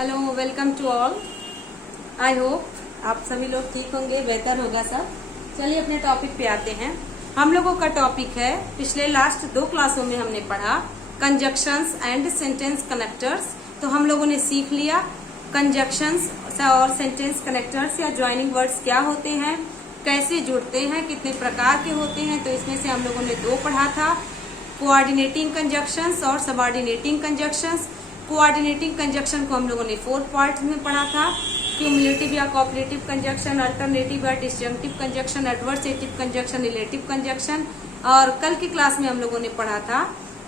Hello, welcome to all. I hope आप सभी लोग ठीक होंगे, बेहतर होगा सब। चलिए अपने टॉपिक पे आते हैं। हम लोगों का टॉपिक है, पिछले लास्ट 2 क्लासों में हमने पढ़ा कंजक्शंस एंड सेंटेंस कनेक्टर्स। तो हम लोगों ने सीख लिया कंजक्शंस और सेंटेंस कनेक्टर्स या ज्वाइनिंग वर्ड्स क्या होते हैं, कैसे जुड़ते हैं, कितने प्रकार के होते हैं। तो इसमें से हम लोगों ने 2 पढ़ा था, कोऑर्डिनेटिंग कंजक्शंस और सबऑर्डिनेटिंग कंजक्शंस। कोऑर्डिनेटिंग कंजक्शन को हम लोगों ने 4 पार्ट में पढ़ा था, क्यूमुलेटिव या कोऑपरेटिव कंजक्शन, अल्टरनेटिव या disjunctive conjunction, adversative conjunction, relative conjunction. और कल की क्लास में हम लोगों ने पढ़ा था,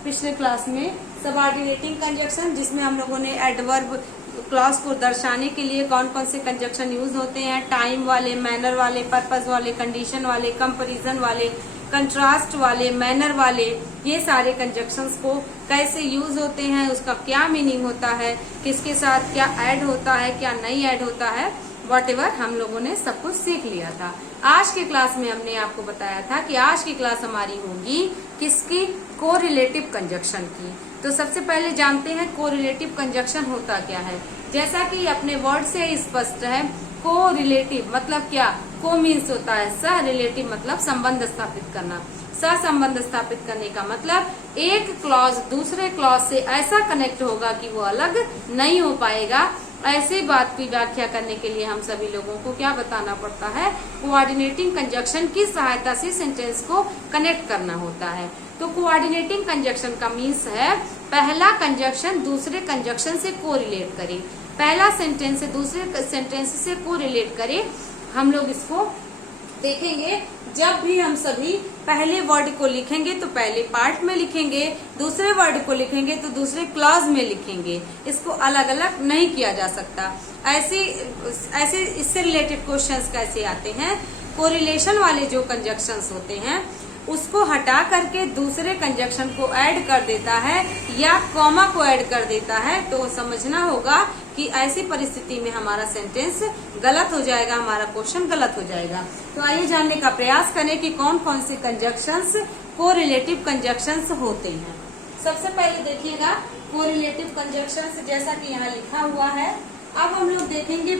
पिछले क्लास में, सबऑर्डिनेटिंग कंजक्शन, जिसमें हम लोगों ने एडवर्ब क्लॉज को दर्शाने के लिए कौन कौन से कंजक्शन यूज होते हैं, टाइम वाले, मैनर वाले, पर्पज वाले, कंडीशन वाले, कंपैरिजन वाले, कंट्रास्ट वाले, मैनर वाले, ये सारे कंजक्शंस को कैसे यूज होते हैं, उसका क्या मीनिंग होता है, किसके साथ क्या ऐड होता है, क्या नहीं ऐड होता है, व्हाटएवर हम लोगों ने सब कुछ सीख लिया था। आज की क्लास में हमने आपको बताया था कि आज की क्लास हमारी होगी किसकी, कोरिलेटिव कंजक्शन की। तो सबसे पहले जानते हैं कोरिलेटिव कंजक्शन होता क्या है। जैसा कि अपने वर्ड से ही स्पष्ट है, कोरिलेटिव मतलब क्या, को मीन्स होता है सह, रिलेटिव मतलब संबंध स्थापित करना। सहसंबंध स्थापित करने का मतलब एक क्लॉज दूसरे क्लॉज से ऐसा कनेक्ट होगा कि वो अलग नहीं हो पाएगा। ऐसी बात की व्याख्या करने के लिए हम सभी लोगों को क्या बताना पड़ता है, कोऑर्डिनेटिंग कंजक्शन की सहायता से सेंटेंस को कनेक्ट करना होता है। तो कोऑर्डिनेटिंग कंजक्शन का मीन्स है पहला कंजक्शन दूसरे कंजक्शन से कोरिलेट करे, पहला सेंटेंस से दूसरे सेंटेंस से कोरिलेट करे। हम लोग इसको देखेंगे, जब भी हम सभी पहले वर्ड को लिखेंगे तो पहले पार्ट में लिखेंगे, दूसरे वर्ड को लिखेंगे तो दूसरे क्लॉज में लिखेंगे। इसको अलग अलग नहीं किया जा सकता। ऐसे इससे रिलेटेड क्वेश्चंस कैसे आते हैं, कोरिलेशन वाले जो कंजक्शंस होते हैं उसको हटा करके दूसरे कंजक्शन को ऐड कर देता है या कॉमा को ऐड कर देता है, तो समझना होगा कि ऐसी परिस्थिति में हमारा सेंटेंस गलत हो जाएगा, हमारा क्वेश्चन गलत हो जाएगा। तो आइए जानने का प्रयास करें कि कौन कौन से कंजक्शंस कोरिलेटिव कंजक्शंस होते हैं। सबसे पहले देखिएगा कोरिलेटिव कंजक्शंस, जैसा कि यहाँ लिखा हुआ है। अब हम लोग देखेंगे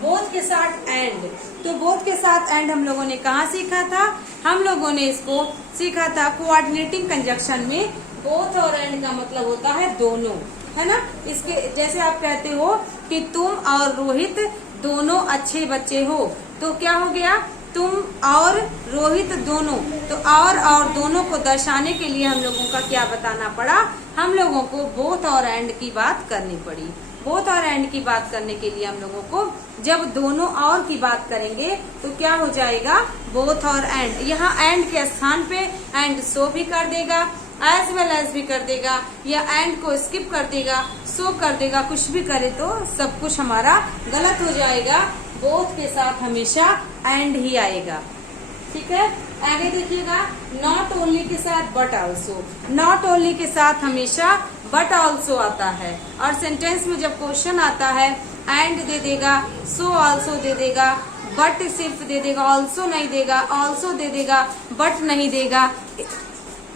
बोथ के साथ एंड। तो बोथ के साथ एंड हम लोगों ने कहाँ सीखा था, हम लोगों ने इसको सीखा था कोऑर्डिनेटिंग कंजक्शन में। बोथ और एंड का मतलब होता है दोनों, है ना। इसके जैसे आप कहते हो कि तुम और रोहित दोनों अच्छे बच्चे हो, तो क्या हो गया, तुम और रोहित दोनों। तो और दोनों को दर्शाने के लिए हम लोगों का क्या बताना पड़ा, हम लोगों को बोथ और एंड की बात करनी पड़ी। बोथ और एंड की बात करने के लिए हम लोगों को जब दोनों और की बात करेंगे तो क्या हो जाएगा, बोथ और एंड। यहाँ एंड के स्थान पे एंड सो भी कर देगा, एज वेल एज भी कर देगा, या एंड को स्किप कर देगा, सो कर देगा, कुछ भी करे तो सब कुछ हमारा गलत हो जाएगा। बोथ के साथ हमेशा एंड ही आएगा, ठीक है। आगे देखिएगा, नॉट ओनली के साथ बट ऑल्सो। नॉट ओनली के साथ हमेशा बट ऑल्सो आता है, और सेंटेंस में जब क्वेश्चन आता है एंड दे देगा, सो ऑल्सो दे देगा, बट सिर्फ दे देगा, ऑल्सो नहीं देगा, ऑल्सो दे देगा, बट नहीं देगा।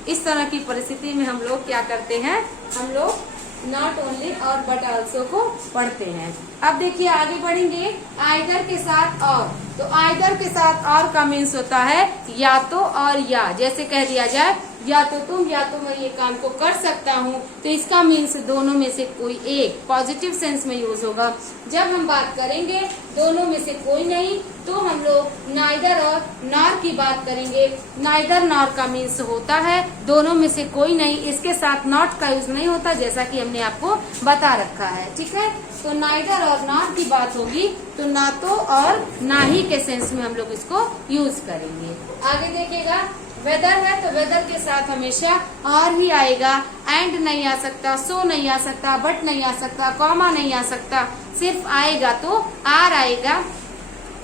इस तरह की परिस्थिति में हम लोग क्या करते हैं, हम लोग नॉट ओनली और बट ऑल्सो को पढ़ते हैं। अब देखिए आगे बढ़ेंगे, आइदर के साथ और। तो आइदर के साथ और का मीन्स होता है या तो और या। जैसे कह दिया जाए या तो तुम या तो मैं ये काम को कर सकता हूँ, तो इसका मीन्स दोनों में से कोई एक, पॉजिटिव सेंस में यूज होगा। जब हम बात करेंगे दोनों में से कोई नहीं, तो हम लोग नाइदर और नॉर की बात करेंगे। नाइदर नॉर का मीन्स होता है दोनों में से कोई नहीं, इसके साथ नॉट का यूज नहीं होता, जैसा कि हमने आपको बता रखा है, ठीक है। तो नाइदर और नॉर की बात होगी तो ना तो और ना ही के सेंस में हम लोग इसको यूज करेंगे। आगे देखिएगा, वेदर है तो वेदर के साथ हमेशा और ही आएगा, एंड नहीं आ सकता, सो नहीं आ सकता, बट नहीं आ सकता, कॉमा नहीं आ सकता, सिर्फ आएगा तो आर आएगा,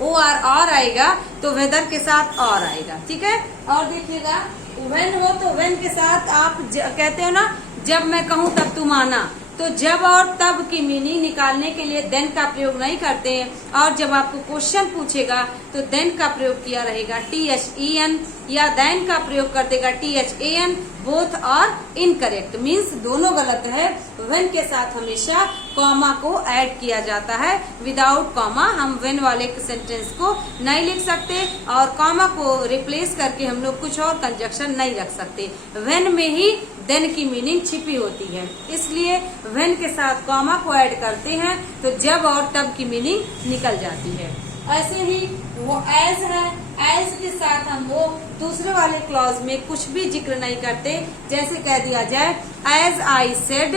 ओ आर और आएगा, तो वेदर के साथ और आएगा, ठीक है। और देखिएगा, व्हेन हो तो व्हेन के साथ आप कहते हो ना, जब मैं कहूँ तब तुम आना, तो जब और तब की मीनिंग निकालने के लिए देन का प्रयोग नहीं करते हैं, और जब आपको क्वेश्चन पूछेगा तो देन का प्रयोग किया रहेगा THEN, या देन का प्रयोग कर देगा THAN। बोथ और इनकरेक्ट मीन्स दोनों गलत है। व्हेन के साथ हमेशा कॉमा को ऐड किया जाता है। विदाउट कॉमा हम व्हेन वाले सेंटेंस को नहीं लिख सकते, और कॉमा को रिप्लेस करके हम लोग कुछ और कंजक्शन नहीं रख सकते। व्हेन में ही देन की मीनिंग छिपी होती है, इसलिए व्हेन के साथ कॉमा को ऐड करते हैं तो जब और तब की मीनिंग निकल जाती है। ऐसे ही वो एज है, एज के साथ हम वो दूसरे वाले क्लॉज में कुछ भी जिक्र नहीं करते। जैसे कह दिया जाए as I said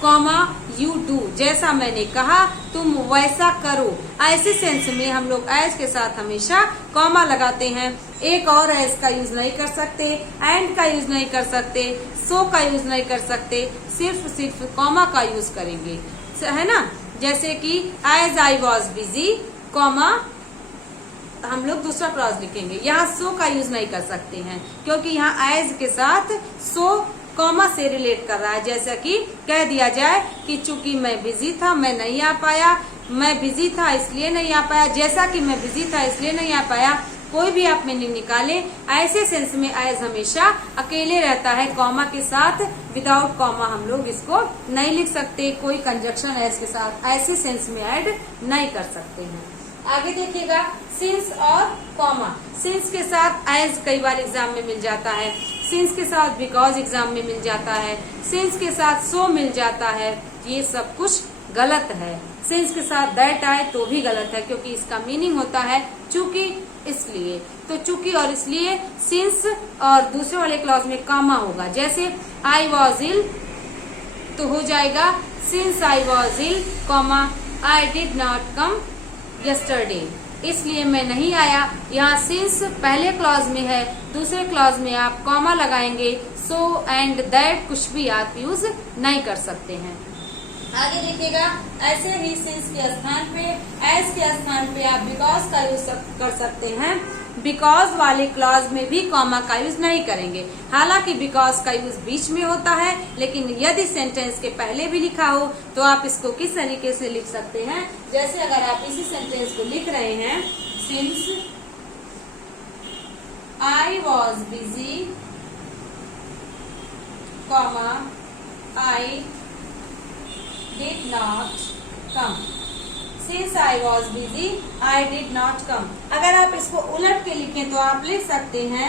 comma you do, जैसा मैंने कहा तुम वैसा करो। ऐसे सेंस में हम लोग एज के साथ हमेशा कॉमा लगाते हैं। एक और एज का यूज नहीं कर सकते, एंड का यूज नहीं कर सकते, सो का यूज नहीं कर सकते, सिर्फ कॉमा का यूज करेंगे, है ना। जैसे कि as I was busy comma हम लोग दूसरा क्लॉज लिखेंगे। यहाँ सो का यूज नहीं कर सकते हैं क्योंकि यहाँ एज के साथ सो कॉमा से रिलेट कर रहा है। जैसा कि कह दिया जाए कि चूंकि मैं बिजी था मैं नहीं आ पाया, मैं बिजी था इसलिए नहीं आ पाया, जैसा कि मैं बिजी था इसलिए नहीं आ पाया। कोई भी आप मीनिंग निकाले, ऐसे सेंस में एज हमेशा अकेले रहता है कॉमा के साथ। विदाउट कॉमा हम लोग इसको नहीं लिख सकते, कोई कंजक्शन एज के साथ ऐसे सेंस में ऐड नहीं कर सकते हैं। आगे देखिएगा सिंस और कॉमा। सिंस के साथ एज कई बार एग्जाम में मिल जाता है, सिंस के साथ बिकॉज एग्जाम में मिल जाता है, सिंस के साथ सो मिल जाता है। ये सब कुछ गलत है। सिंस के साथ दैट आए तो भी गलत है क्योंकि इसका मीनिंग होता है चूंकि इसलिए। तो चूंकि और इसलिए सिंस और दूसरे वाले क्लॉज में कॉमा होगा। जैसे आई वॉज इल तो हो जाएगा since I was ill comma I did not come yesterday, इसलिए मैं नहीं आया। यहाँ सिंस पहले क्लॉज में है, दूसरे क्लॉज में आप कॉमा लगाएंगे। सो एंड दैट कुछ भी आप यूज नहीं कर सकते हैं। आगे देखिएगा ऐसे ही सिंस के स्थान पे, एज के स्थान पे आप बिकॉज का यूज कर सकते हैं। बिकॉज वाले क्लॉज में भी कॉमा का यूज नहीं करेंगे। हालांकि बिकॉज का यूज बीच में होता है, लेकिन यदि सेंटेंस के पहले भी लिखा हो तो आप इसको किस तरीके से लिख सकते हैं। जैसे अगर आप इसी सेंटेंस को लिख रहे हैं, since I was busy comma I did not come, since I was busy I did not come। अगर आप इसको उलट के लिखें तो आप लिख सकते हैं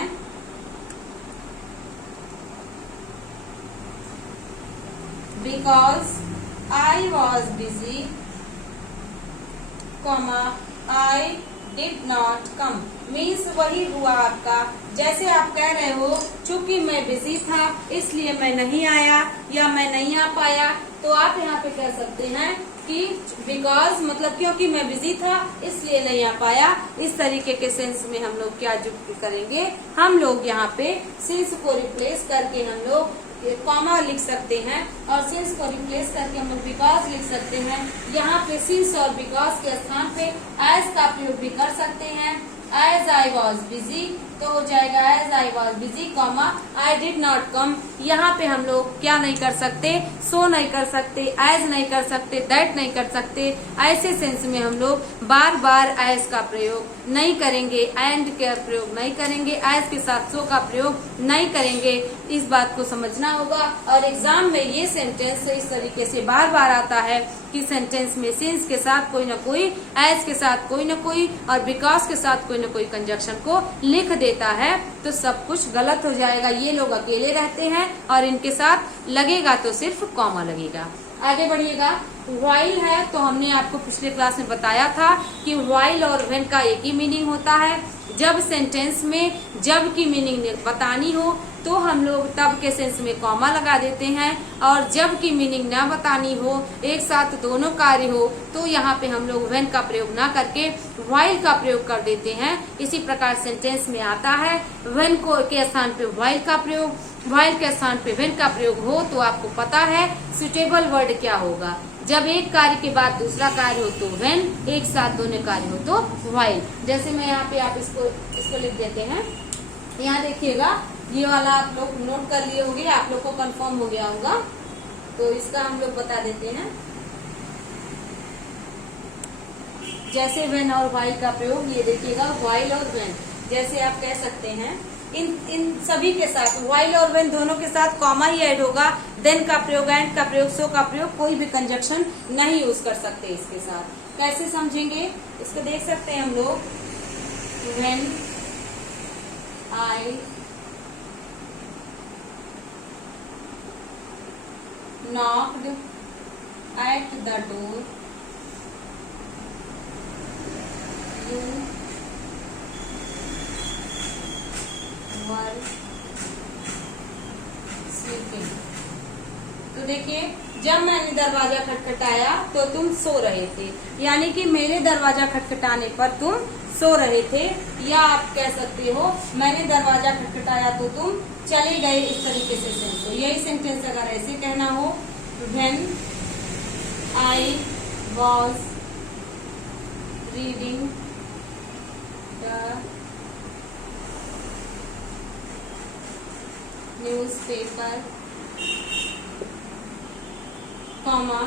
because I was busy comma I did not come। Means वही हुआ आपका। जैसे आप कह रहे हो चूंकि मैं बिजी था इसलिए मैं नहीं आया या मैं नहीं आ पाया, तो आप यहाँ पे कह सकते हैं कि बिकॉज मतलब क्योंकि मैं बिजी था इसलिए नहीं आ पाया। इस तरीके के सेंस में हम लोग क्या युक्त करेंगे, हम लोग यहाँ पे सिंस को रिप्लेस करके हम लोग कॉमा लिख सकते हैं, और सिंस को रिप्लेस करके हम लोग बिकॉज लिख सकते हैं। यहाँ पे सिंस और बिकॉज के स्थान पे एज का प्रयोग भी कर सकते हैं। एज आई वॉज बिजी तो हो जाएगा as I was busy comma I did not come. यहाँ पे हम लोग क्या नहीं कर सकते, सो नहीं कर सकते, एज नहीं कर सकते, दैट नहीं कर सकते। ऐसे सेंस में हम लोग बार बार एज का प्रयोग नहीं करेंगे, एंड का प्रयोग नहीं करेंगे, एज के साथ सो का प्रयोग नहीं करेंगे। इस बात को समझना होगा। और एग्जाम में ये सेंटेंस इस तरीके से बार बार आता है कि सेंटेंस में सिंस के साथ कोई न कोई, एज के साथ कोई न कोई और बिकॉज के साथ कोई न कोई कंजक्शन को लिख देता है, तो सब कुछ गलत हो जाएगा। ये लोग अकेले रहते हैं और इनके साथ लगेगा तो सिर्फ कॉमा लगेगा। आगे बढ़िएगा। व्हाइल है तो हमने आपको पिछले क्लास में बताया था कि व्हाइल और व्हेन का एक ही मीनिंग होता है। जब सेंटेंस में जब की मीनिंग बतानी हो तो हम लोग तब के सेंस में कॉमा लगा देते हैं, और जब की मीनिंग ना बतानी हो, एक साथ दोनों कार्य हो, तो यहाँ पे हम लोग व्हेन का प्रयोग ना करके व्हाइल का प्रयोग कर देते हैं। इसी प्रकार सेंटेंस में आता है व्हेन को के स्थान पे व्हाइल का प्रयोग, व्हाइल के स्थान पे व्हेन का प्रयोग हो तो आपको पता है सुटेबल वर्ड क्या होगा। जब एक कार्य के बाद दूसरा कार्य हो तो व्हेन, एक साथ दोनों कार्य हो तो व्हाइल। जैसे मैं यहाँ पे आप इसको लिख देते हैं। यहाँ देखिएगा ये वाला आप लोग नोट कर लिए होंगे, आप लोग को कंफर्म हो गया होगा। तो इसका हम लोग बता देते हैं। जैसे व्हेन और व्हाइल का प्रयोग, ये देखिएगा व्हाइल और व्हेन, जैसे आप कह सकते हैं इन सभी के साथ व्हाइल और व्हेन दोनों के साथ कॉमा ही ऐड होगा। देन का प्रयोग, एंड का प्रयोग, सो का प्रयोग, कोई भी कंजक्शन नहीं यूज कर सकते इसके साथ। कैसे समझेंगे इसको देख सकते हैं हम लोग। When I knocked at the door, you were sleeping। तो देखिए, जब मैंने दरवाजा खटखटाया तो तुम सो रहे थे, यानी कि मेरे दरवाजा खटखटाने पर तुम सो रहे थे। या आप कह सकते हो मैंने दरवाजा खटखटाया तो तुम चले गए, इस तरीके से सेंस हो। यही सेंटेंस अगर ऐसे कहना हो, when I was reading the newspaper, comma,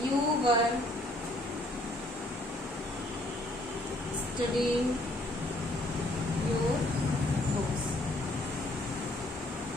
you were studying your books।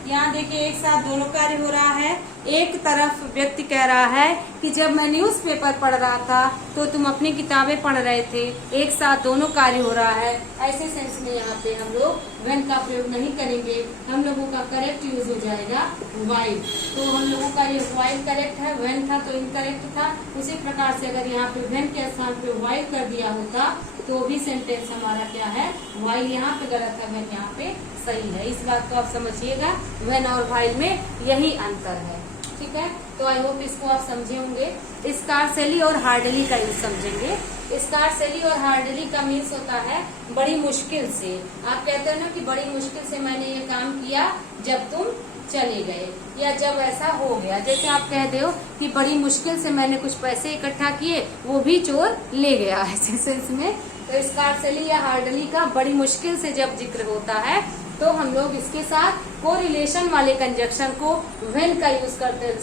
यहाँ देखिए एक साथ दोनों कार्य हो रहा है। एक तरफ व्यक्ति कह रहा है कि जब मैं न्यूज़पेपर पढ़ रहा था तो तुम अपनी किताबें पढ़ रहे थे। एक साथ दोनों कार्य हो रहा है। ऐसे सेंस में यहाँ पे हम लोग व्हेन का प्रयोग नहीं करेंगे। हम लोगों का करेक्ट यूज हो जाएगा व्हाइल। तो हम लोगों का ये व्हाइल करेक्ट है, व्हेन था तो इनकरेक्ट था। उसी प्रकार से अगर यहाँ पे व्हेन के स्थान पे व्हाइल कर दिया होता तो भी सेंटेंस हमारा क्या है, व्हाइल यहाँ पे गलत है, व्हेन यहाँ पे सही है। इस बात को आप समझिएगा, व्हेन और व्हाइल में यही अंतर है। ठीक है, तो आई होप इसको आप समझे होंगे। स्कार्सली और हार्डली का यूज समझेंगे। स्कार्सली और हार्डली का मीन्स होता है बड़ी मुश्किल से। आप कहते हो ना कि बड़ी मुश्किल से मैंने ये काम किया जब तुम चले गए, या जब ऐसा हो गया। जैसे आप कहते हो कि बड़ी मुश्किल से मैंने कुछ पैसे इकट्ठा किए, वो भी चोर ले गया, ऐसे सेंस में। तो स्कार्सली या हार्डली का बड़ी मुश्किल से जब जिक्र होता है तो हम लोग इसके साथ कोरिलेशन वाले कंजक्शन को व्हेन का यूज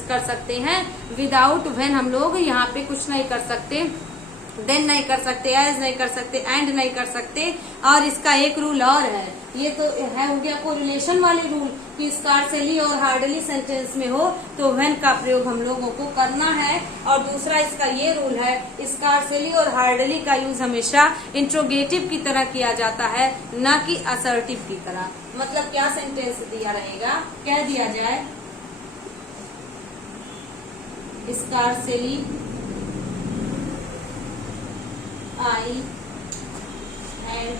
कर सकते हैं। विदाउट व्हेन हम लोग यहाँ पे कुछ नहीं कर सकते, देन नहीं कर सकते, एज नहीं कर सकते, एंड नहीं कर सकते। और इसका एक रूल और है, ये तो है हो गया कोरिलेशन वाले रूल कि स्कार्सली और हार्डली सेंटेंस में हो तो व्हेन का प्रयोग हम लोगों को करना है। और दूसरा इसका ये रूल है, स्कार्सली और हार्डली का यूज हमेशा इंट्रोगेटिव की तरह किया जाता है, न कि असर्टिव की तरह। मतलब क्या सेंटेंस दिया रहेगा, कह दिया जाए scarcely I had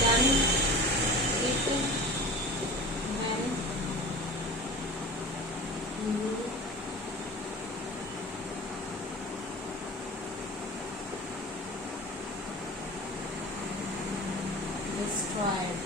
done it when you destroyed।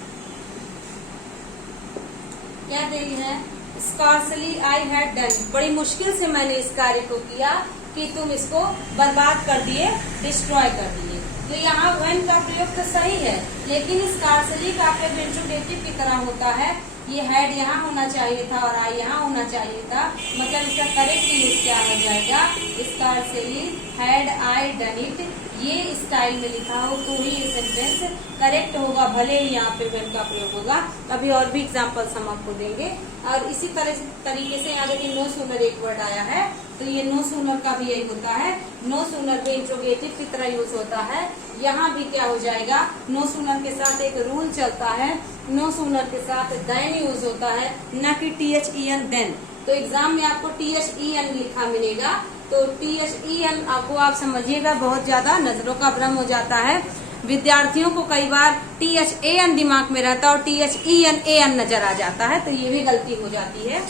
क्या दे रही है, स्कार्सली आई हैड डन, बड़ी मुश्किल से मैंने इस कार्य को किया कि तुम इसको बर्बाद कर दिए, डिस्ट्रॉय कर दिए। तो यहाँ व्हेन का प्रयोग तो सही है, लेकिन स्कार्सली का प्रयोग इंट्रोगेटिव की तरह होता है। ये हैड यहाँ होना चाहिए था और आई यहाँ होना चाहिए था। मतलब इसका करेक्ट यूज क्या हो जाएगा, scarcely had I done it. ये स्टाइल में लिखा हो तो ही ये सेंटेंस करेक्ट होगा, भले ही यहाँ पे व्हेन का प्रयोग होगा। अभी और भी एग्जांपल्स हम आपको देंगे। और इसी तरीके से यहाँ देखिए नो सूनर एक वर्ड आया है, तो ये नो सूनर का भी यही होता है। नो सूनर भी इंट्रोगेटिव की तरह यूज होता है। यहाँ भी क्या हो जाएगा, नो सूनर के साथ एक रूल चलता है, नो सूनर के साथ देन यूज होता है, न कि THEN देन। तो एग्जाम में आपको THEN लिखा मिलेगा, तो THEN आपको आप समझिएगा, बहुत ज्यादा नजरों का भ्रम हो जाता है। विद्यार्थियों को कई बार THAN दिमाग में रहता है और THEN नजर आ जाता है, तो ये भी गलती हो जाती है।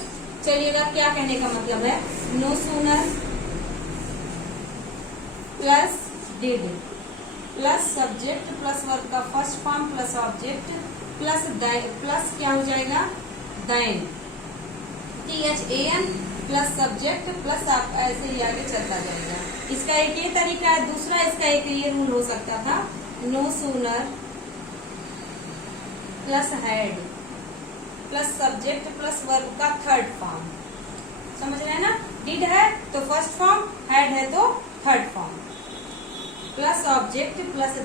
चलिएगा, क्या कहने का मतलब है, no sooner plus did plus subject plus verb का first form plus object plus क्या हो जाएगा, then. THAN plus subject plus आप ऐसे ही आगे चलता जाएगा। इसका एक ये तरीका है। दूसरा इसका एक ये रूल हो सकता था, no sooner plus had plus subject plus verb का थर्ड फॉर्म। समझ रहे हैं ना? डिड है तो फर्स्ट फॉर्म, हैड है तो third form, plus object plus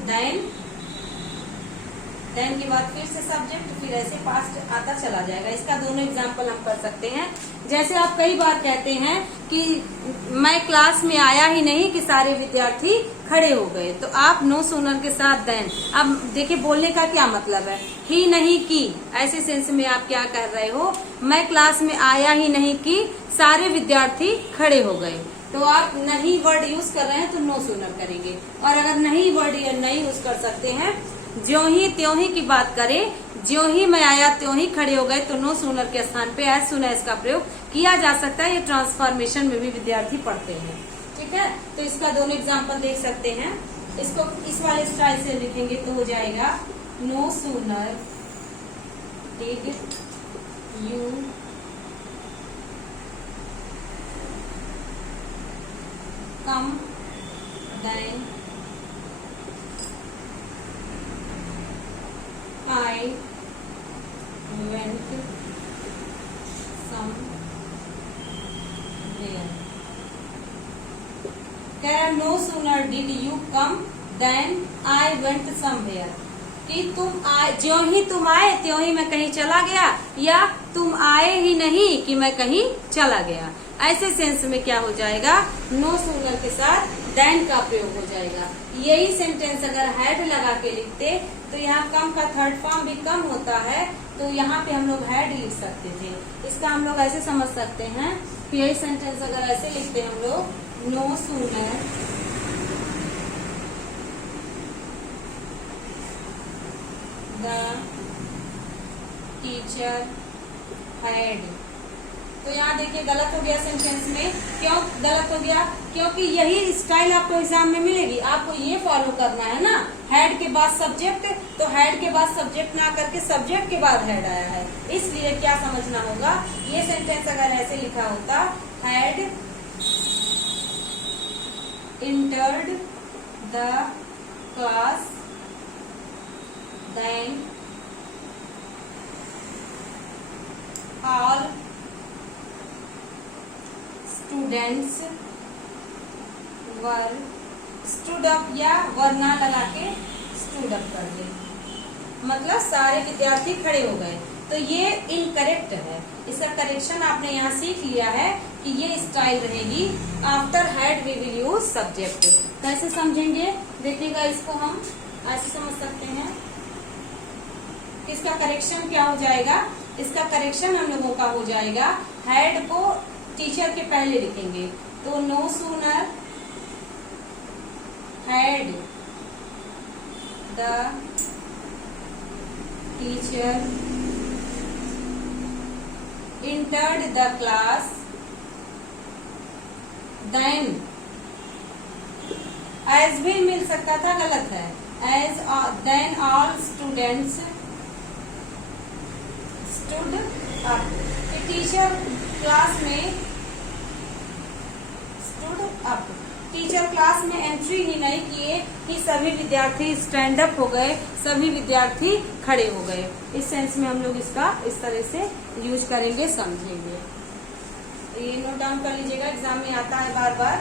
then के बाद फिर से सब्जेक्ट, फिर ऐसे पास्ट आता चला जाएगा। इसका दोनों एग्जाम्पल हम कर सकते हैं। जैसे आप कई बार कहते हैं कि मैं क्लास में आया ही नहीं कि सारे विद्यार्थी खड़े हो गए, तो आप नो सूनर के साथ देन, अब देखिए बोलने का क्या मतलब है, ही नहीं की, ऐसे सेंस में आप क्या कह रहे हो, मैं क्लास में आया ही नहीं कि सारे विद्यार्थी खड़े हो गए। तो आप नहीं वर्ड यूज कर रहे हैं तो नो सूनर करेंगे, और अगर नहीं वर्ड नहीं यूज कर सकते हैं, ज्यों ही त्यों ही की बात करें, ज्यों ही मैं आया त्यों ही खड़े हो गए, तो नो सूनर के स्थान पे एज सून एज का प्रयोग किया जा सकता है। ये ट्रांसफॉर्मेशन में भी विद्यार्थी पढ़ते हैं। ठीक है, तो इसका दोनों एग्जांपल देख सकते हैं। इसको इस वाले स्टाइल से लिखेंगे तो हो जाएगा no sooner did you come then I went somewhere। कह रहा no sooner did you come than I went somewhere, कि तुम आए, ज्यों ही तुम आए त्यों ही मैं कहीं चला गया, या तुम आए ही नहीं कि मैं कहीं चला गया। ऐसे सेंस में क्या हो जाएगा, नो सूनर के साथ देन का प्रयोग हो जाएगा। यही सेंटेंस अगर हैड लगा के लिखते तो यहाँ कम का थर्ड फॉर्म भी कम होता है, तो यहाँ पे हम लोग हैड लिख सकते थे। इसका हम लोग ऐसे समझ सकते हैं कि यही सेंटेंस अगर ऐसे लिखते हम लोग, no sooner the teacher had, तो यहाँ देखिए गलत हो गया सेंटेंस में। क्यों गलत हो गया? क्योंकि यही स्टाइल आपको एग्जाम में मिलेगी, आपको ये फॉलो करना है ना, हैड के बाद सब्जेक्ट, तो हैड के बाद सब्जेक्ट ना करके सब्जेक्ट के बाद हैड आया है, इसलिए क्या समझना होगा, ये सेंटेंस अगर ऐसे लिखा होता, had entered the class then all students were stood up, या वरना लगा के स्टूड अप कर दे, मतलब सारे विद्यार्थी खड़े हो गए, तो ये इनकरेक्ट है। इसका करेक्शन आपने यहाँ सीख लिया है कि ये स्टाइल रहेगी, after had we will use subject. कैसे समझेंगे देखिएगा, इसको हम ऐसे समझ सकते हैं। इसका करेक्शन क्या हो जाएगा, इसका करेक्शन हम लोगों का हो जाएगा, हैड को टीचर के पहले लिखेंगे, तो no sooner had the teacher entered the class then, as भी मिल सकता था, गलत है, as then all students stood up, teacher class में स्टूड अप, टीचर क्लास में एंट्री ही नहीं किए कि सभी विद्यार्थी स्टैंड अप हो गए, सभी विद्यार्थी खड़े हो गए। इस सेंस में हम लोग इसका इस तरह से यूज करेंगे, समझेंगे। ये नोट डाउन कर लीजिएगा, एग्जाम में आता है बार बार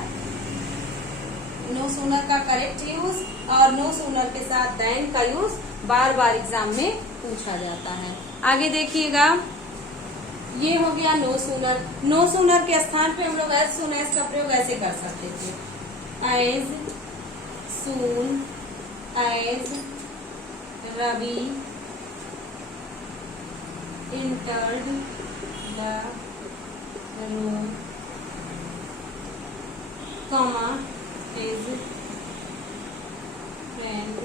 नो सूनर का करेक्ट यूज और नो सूनर के साथ देन का यूज बार बार एग्जाम में पूछा जाता है। आगे देखिएगा, ये हो गया नो सूनर। नो सूनर के स्थान पे हम लोग एज सून एज का प्रयोग ऐसे कर सकते थे, as soon as Ravi entered the room, comma his friend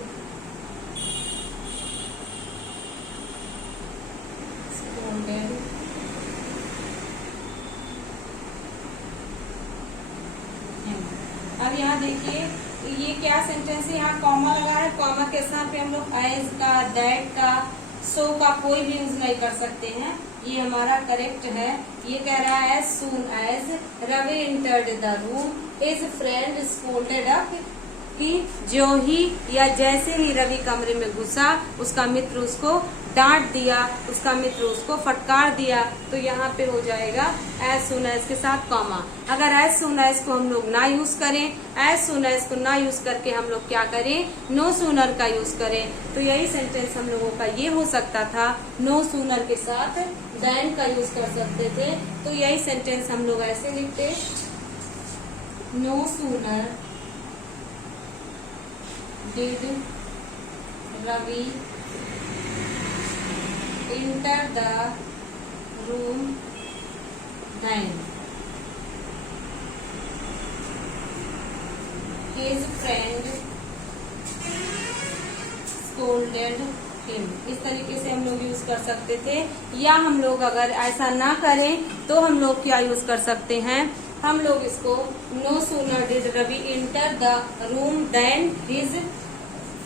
scolded him। अब यहाँ देखिए ये क्या सेंटेंस है, यहाँ कॉमा लगा है, कॉमा के स्थान पे हम लोग एज का, दैट का, सो का कोई भी यूज नहीं कर सकते हैं, ये हमारा करेक्ट है। ये कह रहा है soon as Ravi entered the room, his friend scolded up कि जो ही या जैसे ही रवि कमरे में घुसा उसका मित्र उसको डांट दिया, उसका मित्र उसको फटकार दिया, तो यहाँ पे हो जाएगा एज सून एज के साथ कॉमा। अगर एज सून एज को हम लोग ना यूज करें, एज सून एज को ना यूज करके हम लोग क्या करें, नो सूनर का यूज करें, तो यही सेंटेंस हम लोगों का ये हो सकता था। नो सूनर के साथ देन का यूज कर सकते थे, तो यही सेंटेंस हम लोग ऐसे लिखते, no sooner did Ravi enter the room then his friend scolded him। इस तरीके से हम लोग यूज कर सकते थे। या हम लोग अगर ऐसा ना करें तो हम लोग क्या यूज कर सकते हैं, हम लोग इसको no sooner did Ravi enter the room then his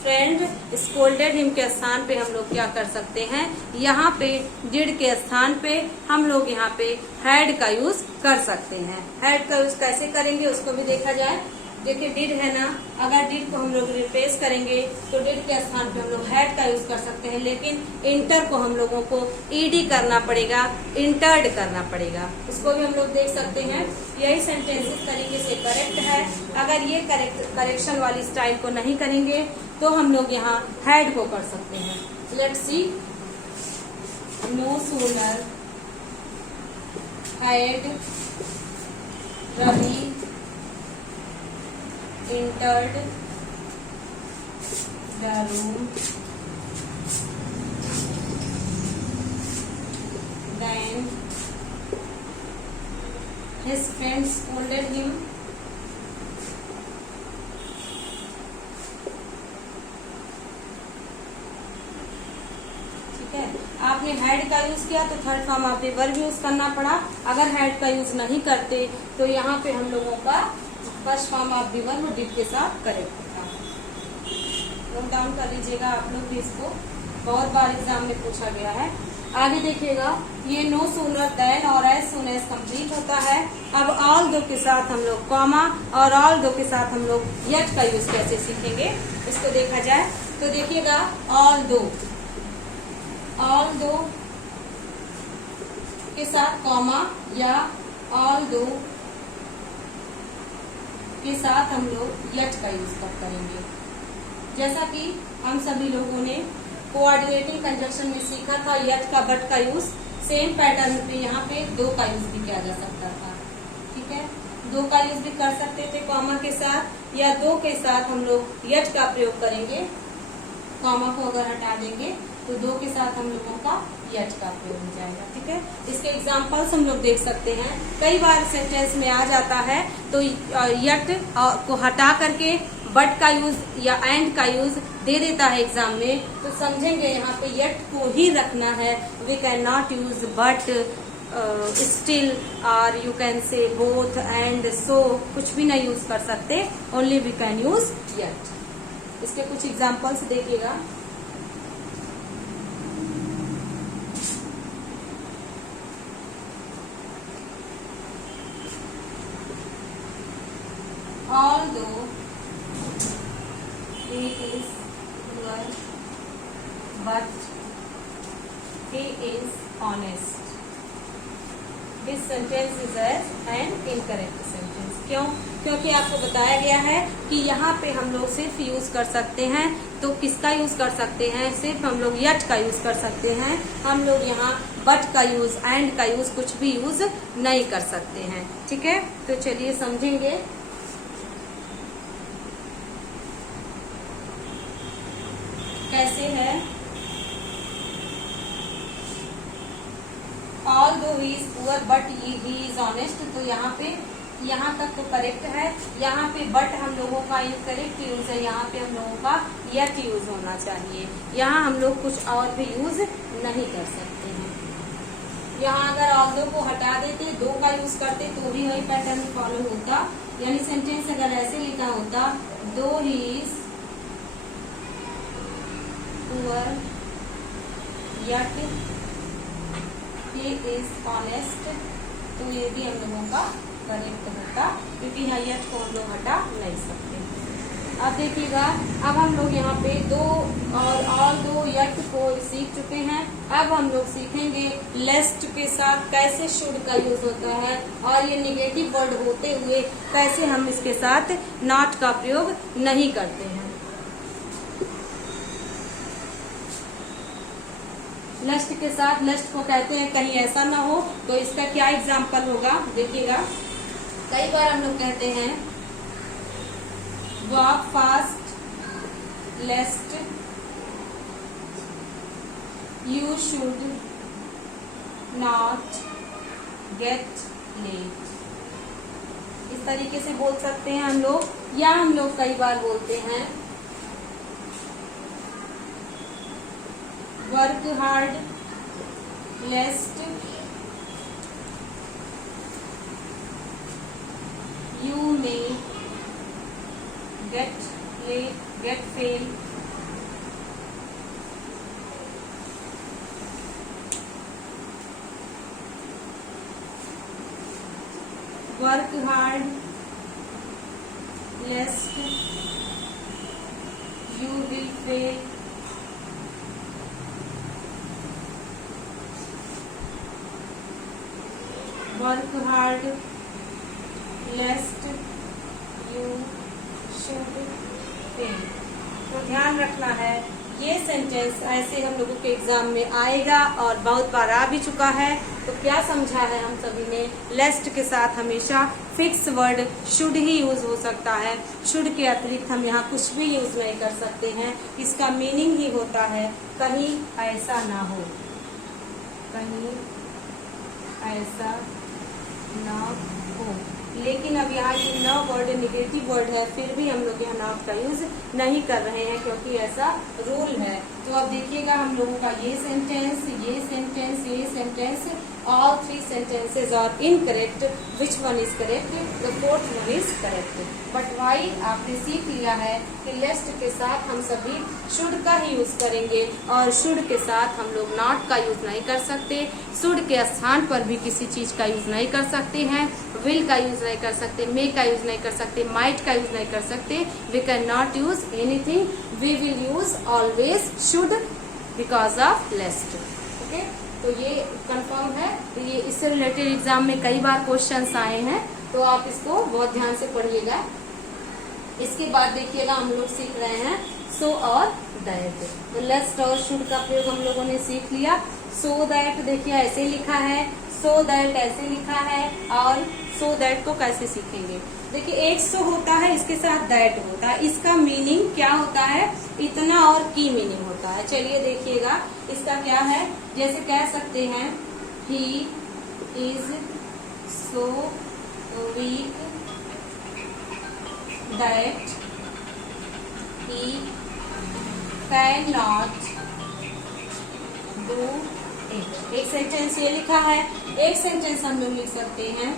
friend scolded him के स्थान पे हम लोग क्या कर सकते हैं, यहाँ पे डिड के स्थान पे हम लोग यहाँ पे हैड का यूज कर सकते हैं। हैड का यूज कैसे करेंगे उसको भी देखा जाए। देखिए डिड है ना, अगर डिड को हम लोग रिप्लेस करेंगे तो डिड के स्थान पे हम लोग हैड का यूज कर सकते हैं, लेकिन इंटर को हम लोगों को ईडी करना पड़ेगा, इंटर्ड करना पड़ेगा। उसको भी हम लोग देख सकते हैं। यही सेंटेंस इस तरीके से करेक्ट है। अगर ये करेक्शन वाली स्टाइल को नहीं करेंगे तो हम लोग यहाँ हैड को कर सकते हैं। Let's see, no sooner had Ravi entered the room then his friend scolded him ठीक है। आपने हैड का यूज किया तो third form of the verb use करना पड़ा। अगर हैड का यूज नहीं करते तो यहाँ पे हम लोगों का first form of the verb did के साथ करेक्ट था। नोट डाउन कर लीजिएगा आप लोग भी, इसको बहुत बार एग्जाम में पूछा गया है। आगे देखिएगा, ये नो सूनर देन और एज सून एज कंप्लीट होता है। अब ऑल दो के साथ हम लोग कॉमा और ऑल दो के साथ हम लोग येट का यूज कैसे सीखेंगे इसको देखा जाए। तो देखिएगा, ऑल दो के साथ कॉमा या ऑल दो के साथ हम लोग येट का यूज करेंगे। जैसा कि हम सभी लोगों ने कोऑर्डिनेटिंग कंजक्शन में सीखा था येट का बट का यूज, सेम पैटर्न पे यहाँ पे दो का यूज भी किया जा सकता था। ठीक है, दो का यूज भी कर सकते थे कॉमा के साथ, या दो के साथ हम लोग येट का प्रयोग करेंगे। कॉमा को अगर हटा देंगे तो दो के साथ हम लोगों का येट का प्रयोग हो जाएगा। ठीक है, इसके एग्जांपल्स हम लोग देख सकते हैं। कई बार सेंटेंस में आ जाता है तो येट को हटा करके बट का यूज या एंड का यूज दे देता है एग्जाम में, तो समझेंगे यहाँ पे येट को ही रखना है। We can not use but, still, और you can say both and so, कुछ भी नहीं यूज कर सकते, only we can use yet. इसके कुछ एग्जांपल्स देखिएगा। Although he is poor, but he is honest. This sentence is an incorrect sentence. क्यों? क्योंकि आपको बताया गया है कि यहाँ पे हम लोग सिर्फ यूज कर सकते हैं, तो किसका यूज कर सकते हैं, सिर्फ हम लोग येट का यूज कर सकते हैं। हम लोग यहाँ बट का यूज, एंड का यूज कुछ भी यूज नहीं कर सकते हैं। ठीक है, तो चलिए समझेंगे। कैसे है, although he is poor but he is honest, तो यहाँ तक तो करेक्ट है। यहाँ पे बट हम लोगों का इनकरेक्ट यूज है, यहाँ पे हम लोगों का येट यूज होना चाहिए। यहाँ हम लोग कुछ और भी यूज नहीं कर सकते हैं। यहाँ अगर although को हटा देते, दो का यूज करते तो भी वही पैटर्न फॉलो होता। यानी सेंटेंस अगर ऐसे लिखा होता, दो he is poor yet he is honest, तो ये भी हम लोगों का करेक्ट होता, क्योंकि यहाँ yet को हम लोग हटा नहीं सकते। अब देखिएगा, अब हम लोग यहाँ पे दो और ऑल दो यट को सीख चुके हैं। अब हम लोग सीखेंगे लेस्ट के साथ कैसे शुड का यूज होता है और ये निगेटिव वर्ड होते हुए कैसे हम इसके साथ नॉट का प्रयोग नहीं करते हैं। लेस्ट के साथ, लेस्ट को कहते हैं कहीं ऐसा ना हो, तो इसका क्या एग्जाम्पल होगा देखिएगा। कई बार हम लोग कहते हैं walk fast lest you should not get late, इस तरीके से बोल सकते हैं हम लोग। या हम लोग कई बार बोलते हैं work hard लेस्ट you may gate let get fail. Work hard लेस्ट you will fail. Work hard लेस्ट you should fail. तो ध्यान रखना है, ये सेंटेंस ऐसे हम लोगों के एग्जाम में आएगा और बहुत बार आ भी चुका है। तो क्या समझा है हम सभी ने, लेस्ट के साथ हमेशा fix word should he use हो सकता है। शुड के अतिरिक्त हम यहाँ कुछ भी यूज नहीं कर सकते हैं। इसका मीनिंग ही होता है कहीं ऐसा ना हो, कहीं ऐसा ना हो। लेकिन अब यहाँ ये न वर्ड निगेटिव वर्ड है, फिर भी हम लोग यहाँ नॉट का यूज नहीं कर रहे हैं क्योंकि ऐसा रूल है। तो अब देखिएगा हम लोगों का ये सेंटेंस, ये सेंटेंस, ये sentence, all three sentences are incorrect. Which one is correct? The fourth one is correct. But why? आपने सीख लिया है कि लेस्ट के साथ हम सभी should का ही यूज करेंगे और should के साथ हम लोग not का यूज नहीं कर सकते। should के स्थान पर भी किसी चीज का यूज नहीं कर सकते हैं। will का यूज नहीं कर सकते, may का यूज नहीं कर सकते, might का यूज नहीं कर सकते। We cannot use anything. We will use always should because of lest. Okay? तो ये कंफर्म है। तो ये इससे रिलेटेड एग्जाम में कई बार क्वेश्चंस आए हैं, तो आप इसको बहुत ध्यान से पढ़िएगा। इसके बाद देखिएगा हम लोग सीख रहे हैं सो और दैट। तो लेस्ट और शुड का प्रयोग हम लोगों ने सीख लिया। सो दैट देखिए ऐसे लिखा है, सो दैट ऐसे लिखा है, और सो दैट को कैसे सीखेंगे। देखिए एक सो होता है, इसके साथ दैट होता है। इसका मीनिंग क्या होता है, इतना और की मीनिंग होता है। चलिए देखिएगा इसका क्या है। जैसे कह सकते हैं he is so weak that he can not do it. एक सेंटेंस ये लिखा है। एक सेंटेंस हम लोग लिख सकते हैं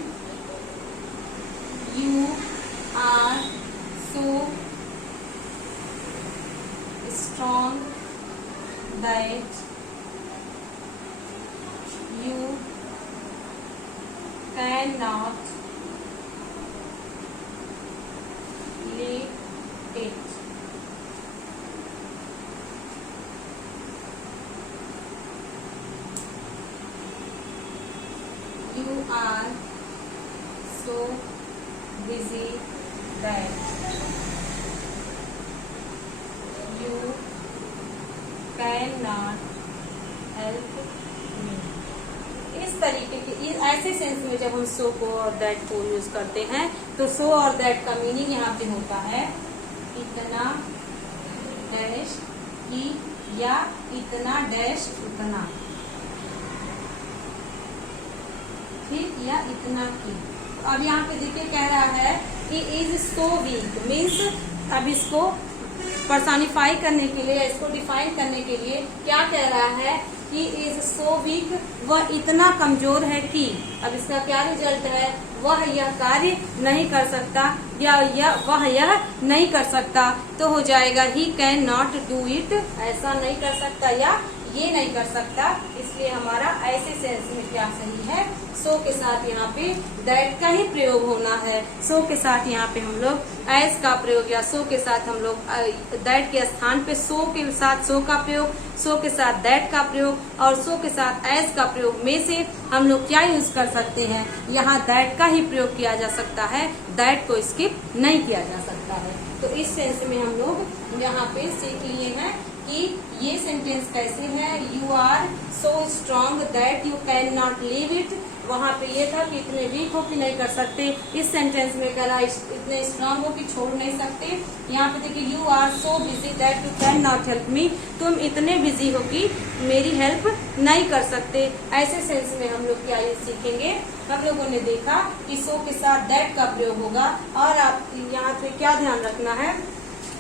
You are so strong that you cannot leave it. You are so busy that you cannot help me। इस तरीके के ऐसे सेंस में जब हम सो को और दैट को यूज करते हैं तो सो और दैट का मीनिंग यहाँ पे होता है इतना डैश की या इतना डैश उतना, ठीक, या इतना की। अब यहाँ पे देखिए कह रहा है कि इज सो वीक मीन्स, अब इसको पर्सोनिफाई करने के लिए, इसको डिफाइन करने के लिए क्या कह रहा है कि इज सो वीक, वह इतना कमजोर है कि। अब इसका क्या रिजल्ट है, वह यह कार्य नहीं कर सकता या वह यह नहीं कर सकता। तो हो जाएगा he can not do it, ऐसा नहीं कर सकता या ये नहीं कर सकता, इसलिए हमारा ऐसे सेंस में क्या सही है, सो के साथ यहाँ पे दैट का ही प्रयोग होना है। सो के साथ यहाँ पे हम लोग एज का प्रयोग या सो के साथ हम लोग दैट के स्थान पे सो के साथ सो का प्रयोग, सो के साथ दैट का प्रयोग और सो के साथ एज का प्रयोग में से हम लोग क्या यूज कर सकते हैं, यहाँ दैट का ही प्रयोग किया जा सकता है, दैट को स्किप नहीं किया जा सकता है। तो इस सेंस में हम लोग यहाँ पे सीख लिए हैं कि ये सेंटेंस कैसे है, you are so strong that you can not leave it. वहाँ पे ये था कि इतने वीक हो कि नहीं कर सकते, इस सेंटेंस में कह रहा इतने स्ट्रांग हो कि छोड़ नहीं सकते। यहाँ पे देखिए you are so busy that you can not help me, तुम इतने बिजी हो कि मेरी हेल्प नहीं कर सकते। ऐसे सेंस में हम लोग क्या ये सीखेंगे, हम लोगों ने देखा कि सो के साथ दैट का प्रयोग होगा और आप यहाँ पे क्या ध्यान रखना है,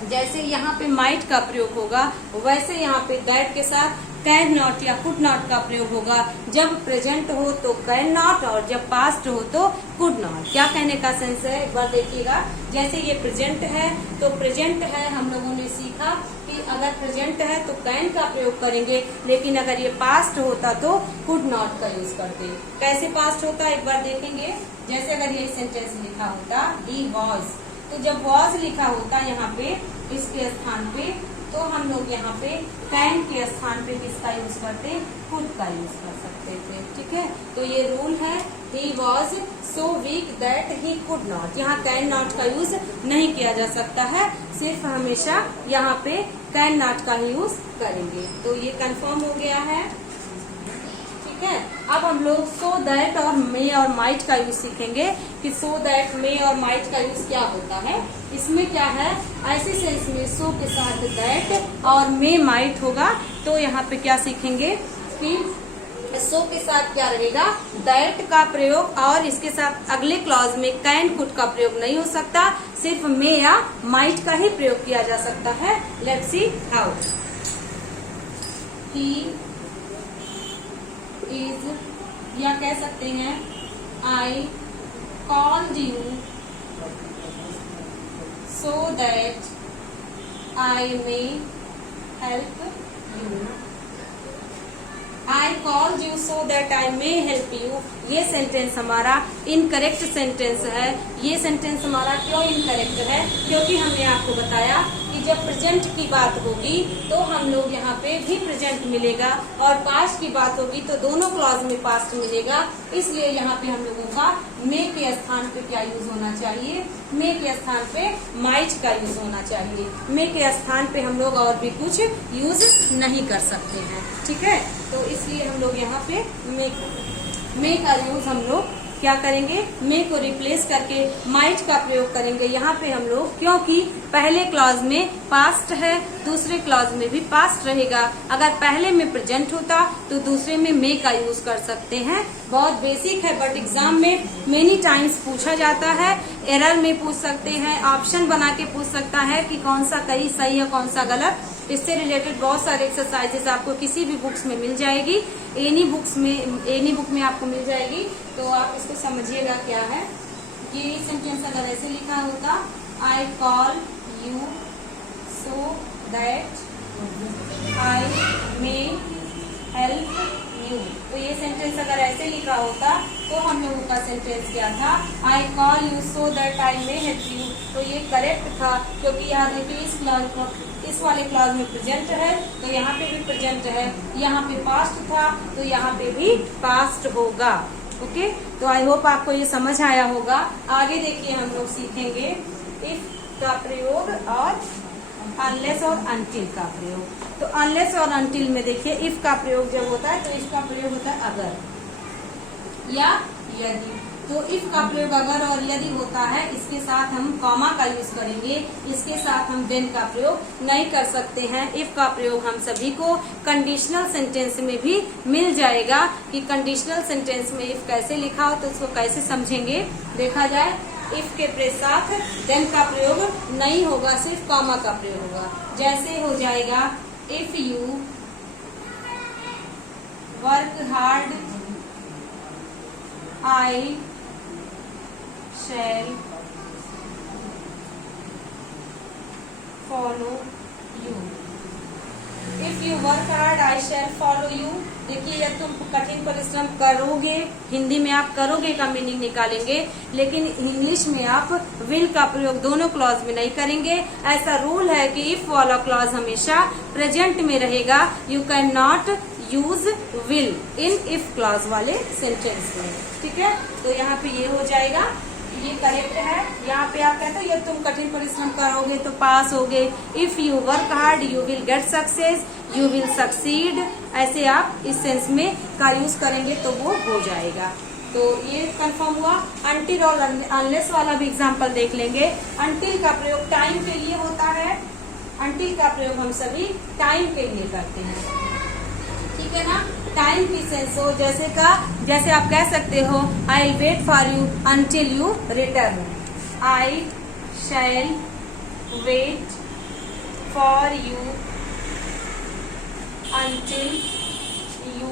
जैसे यहाँ पे माइट का प्रयोग होगा वैसे यहाँ पे दैट के साथ कैन नॉट या कुड नॉट का प्रयोग होगा। जब प्रेजेंट हो तो कैन नॉट और जब पास्ट हो तो कुड नॉट। क्या कहने का सेंस है, एक बार देखिएगा। जैसे ये प्रेजेंट है तो प्रेजेंट है, हम लोगों ने सीखा कि अगर प्रेजेंट है तो कैन का प्रयोग करेंगे, लेकिन अगर ये पास्ट होता तो कुड नॉट का यूज करते। कैसे पास्ट होता एक बार देखेंगे। जैसे अगर ये सेंटेंस लिखा होता ही वॉज, तो जब वॉज लिखा होता यहाँ पे इसके स्थान पे, तो हम लोग यहाँ पे कैन के स्थान पे किसका यूज करते, कुड का यूज कर सकते थे। ठीक है, तो ये रूल है, he was so weak that he could not. यहाँ कैन नॉट का यूज नहीं किया जा सकता है, सिर्फ हमेशा यहाँ पे कैन नॉट का ही यूज करेंगे। तो ये कंफर्म हो गया है। ठीक है, अब हम लोग सो दैट और मे और माइट का यूज सीखेंगे कि सो दैट मे और माइट का यूज क्या होता है। इसमें क्या है, ऐसे सेंस में सो के साथ दैट और मे माइट होगा, तो यहाँ पे क्या सीखेंगे कि सो के साथ क्या रहेगा, दैट का प्रयोग और इसके साथ अगले क्लॉज में कैन कुड का प्रयोग नहीं हो सकता, सिर्फ मे या माइट का ही प्रयोग किया जा सकता है। Let's see how. He is, या कह सकते हैं I called you so that I may help you. I called you so that I may help you, ये सेंटेंस हमारा इनकरेक्ट सेंटेंस है। ये सेंटेंस हमारा क्यों इनकरेक्ट है, क्योंकि हमने आपको बताया कि जब प्रेजेंट की बात होगी तो हम लोग यहाँ पे भी प्रेजेंट मिलेगा और पास्ट की बात होगी तो दोनों क्लॉज में पास्ट मिलेगा। इसलिए यहाँ पे हम लोगों का मे के स्थान पे क्या यूज होना चाहिए, मे के स्थान पे माइट का यूज होना चाहिए। मे के स्थान पे हम लोग और भी कुछ यूज नहीं कर सकते हैं। ठीक है, तो इसलिए हम लोग यहाँ पे मे का यूज हम लोग क्या करेंगे, मे को रिप्लेस करके माइट का प्रयोग करेंगे यहाँ पे हम लोग, क्योंकि पहले क्लॉज में पास्ट है, दूसरे क्लॉज में भी पास्ट रहेगा। अगर पहले में प्रेजेंट होता तो दूसरे में मे का यूज कर सकते हैं। बहुत बेसिक है, बट एग्जाम में मेनी टाइम्स पूछा जाता है। एरर में पूछ सकते हैं, ऑप्शन बना के पूछ सकता है कि कौन सा कहीं सही है कौन सा गलत। इससे रिलेटेड बहुत सारे एक्सरसाइजेस आपको किसी भी बुक्स में मिल जाएगी, एनी बुक में आपको मिल जाएगी। तो आप इसको समझिएगा क्या है। ये सेंटेंस अगर ऐसे लिखा होता, I call you so that I may help you, तो ये सेंटेंस अगर ऐसे लिखा होता तो हम लोगों का सेंटेंस क्या था, I call you so that I may help you. तो ये करेक्ट था, क्योंकि यहाँ देखिए इस वाले क्लॉज में प्रेजेंट है तो यहाँ पे भी प्रेजेंट है, यहाँ पे पास्ट था तो यहाँ पे भी पास्ट होगा। ओके, तो आई होप आपको ये समझ आया होगा। आगे देखिए हम लोग सीखेंगे इफ का प्रयोग और अनलेस और अनटिल का प्रयोग। तो अनलेस और अनटिल में देखिए इफ का प्रयोग जब होता है तो इसका प्रयोग होता है अगर या यदि। तो इफ का प्रयोग अगर और यदि होता है, इसके साथ हम कॉमा का यूज करेंगे, इसके साथ हम देन का प्रयोग नहीं कर सकते हैं। इफ का प्रयोग हम सभी को कंडीशनल सेंटेंस में भी मिल जाएगा कि कंडीशनल सेंटेंस में इफ कैसे लिखा हो तो उसको कैसे समझेंगे। देखा जाए इफ के साथ देन का प्रयोग नहीं होगा, सिर्फ कॉमा का प्रयोग होगा। जैसे हो जाएगा if you work hard I shall follow you. If you work hard I shall follow you. देखिए यदि तुम कठिन परिश्रम करोगे, हिंदी में आप करोगे का मीनिंग निकालेंगे, लेकिन इंग्लिश में आप विल का प्रयोग दोनों क्लॉज में नहीं करेंगे। ऐसा रूल है कि इफ वाला क्लॉज हमेशा प्रेजेंट में रहेगा। You can not use will in if clause वाले सेंटेंस में। ठीक है, तो यहाँ पे ये हो जाएगा, ये करेक्ट है। यहाँ पे आप कहते हो यदि तुम कठिन परिश्रम करोगे तो पास होगे। If you work hard you will get success, you will succeed. ऐसे आप इस सेंस में का यूज करेंगे तो वो हो जाएगा। तो ये कंफर्म हुआ। अनटिल और अनलेस वाला भी एग्जांपल देख लेंगे। अनटिल का प्रयोग टाइम के लिए होता है। अनटिल का प्रयोग हम सभी टाइम के लिए करते हैं, ठीक है ना। टाइम की सेंस हो जैसे आप कह सकते हो I will wait for you until you return. I shall wait for you until you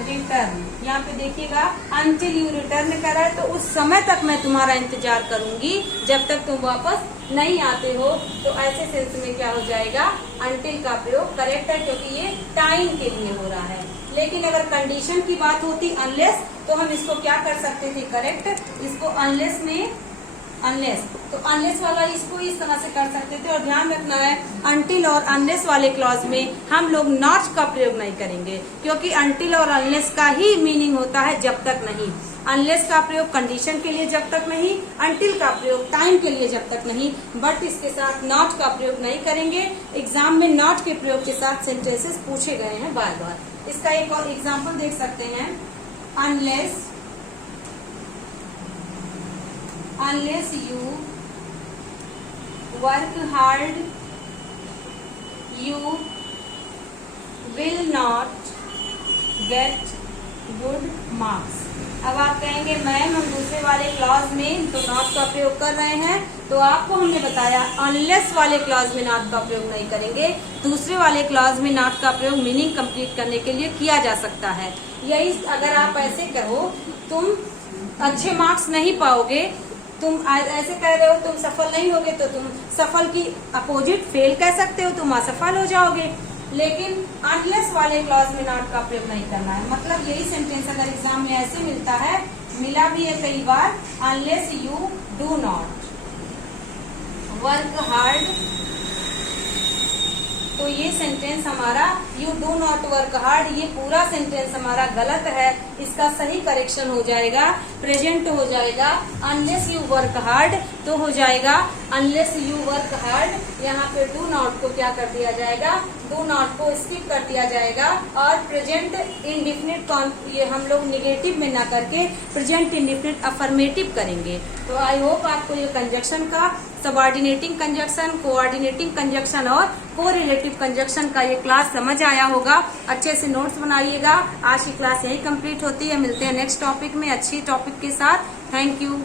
return. यहाँ पे देखिएगा अनटिल यू रिटर्न करा है, तो उस समय तक मैं तुम्हारा इंतजार करूंगी जब तक तुम वापस नहीं आते हो। तो ऐसे सेंस में क्या हो जाएगा, अनटिल का प्रयोग करेक्ट है क्योंकि ये टाइम के लिए हो रहा है। लेकिन अगर कंडीशन की बात होती अनलेस, तो हम इसको क्या कर सकते थे करेक्ट, इसको अनलेस में अनलेस, तो अनलेस वाला इसको इस तरह से कर सकते थे। और ध्यान रखना है अनटिल और अनलेस वाले क्लॉज में हम लोग नॉट का प्रयोग नहीं करेंगे, क्योंकि अनटिल और अनलेस का ही मीनिंग होता है जब तक नहीं। अनलेस का प्रयोग कंडीशन के लिए जब तक नहीं, अनटिल का प्रयोग टाइम के लिए जब तक नहीं, बट इसके साथ नॉट का प्रयोग नहीं करेंगे। एग्जाम में नॉट के प्रयोग के साथ सेंटेंसेस पूछे गए हैं बार बार। इसका एक और एग्जाम्पल देख सकते हैं। Unless you work hard you will not get good marks. अब आप कहेंगे मैम हम दूसरे वाले क्लॉज में तो नॉट का प्रयोग कर रहे हैं, तो आपको हमने बताया अनलेस वाले क्लॉज में नॉट का प्रयोग नहीं करेंगे। दूसरे वाले क्लॉज में नॉट का प्रयोग मीनिंग कंप्लीट करने के लिए किया जा सकता है। यही अगर आप ऐसे कहो तुम अच्छे मार्क्स नहीं पाओगे, तुम ऐसे कह रहे हो तुम सफल नहीं होगे, तो तुम सफल की अपोजिट फेल कह सकते हो, तुम असफल हो जाओगे। लेकिन अनलेस वाले क्लॉज में नॉट का प्रयोग नहीं करना है। मतलब यही सेंटेंस अगर एग्जाम में ऐसे मिलता है, मिला भी है कई बार, unless you do not work hard, तो ये सेंटेंस हमारा you do not work hard, ये पूरा सेंटेंस हमारा गलत है। इसका सही करेक्शन हो जाएगा, प्रेजेंट हो जाएगा। अनलेस यू वर्क हार्ड तो हो जाएगा अनलेस यू वर्क हार्ड। यहाँ पे डू नॉट को क्या कर दिया जाएगा, डू नॉट को स्किप कर दिया जाएगा और प्रेजेंट इंडिफिनिट ये हम लोग निगेटिव में ना करके प्रेजेंट इंडिफिनिट अफर्मेटिव करेंगे। तो आई होप आपको ये कंजक्शन का सबऑर्डिनेटिंग कंजक्शन, कोऑर्डिनेटिंग कंजक्शन और कोरिलेटिव कंजक्शन का ये क्लास समझ आया होगा। अच्छे से नोट्स बनाइएगा। आज की क्लास यही कंप्लीट होती है। मिलते हैं नेक्स्ट टॉपिक में अच्छी टॉपिक के साथ। Thank you.